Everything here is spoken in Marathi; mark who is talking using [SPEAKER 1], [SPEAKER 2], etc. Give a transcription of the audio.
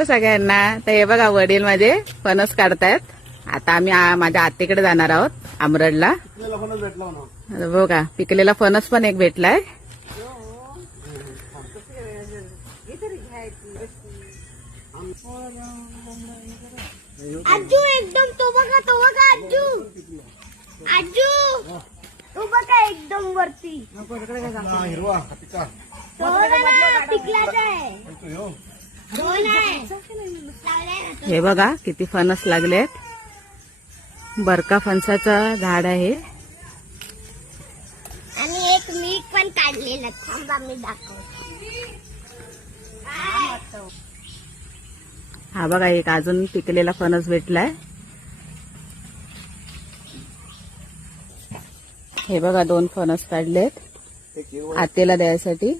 [SPEAKER 1] नमस्कार सगळ्यांना. तर हे बघा वडील माझे फणस काढतायत. आता आम्ही माझ्या आत्याकडे जाणार आहोत आमरडला. बघा पिकलेला फणस पण एक भेटलाय.
[SPEAKER 2] आजू एकदम तो बघा तो बघा आजू. आजू तो बघा एकदम वरती.
[SPEAKER 3] हिरवा. पिका
[SPEAKER 1] हे बघा किती फणस लागलेत. बरका फणसाचं झाड आहे.
[SPEAKER 2] आणि एक मीठ पण काढलेलं. थांबा मी दाखव
[SPEAKER 1] हा बघा एक अजून पिकलेला फणस भेटलाय. हे बघा दोन फणस काढलेत. आतेला द्यायसाठी.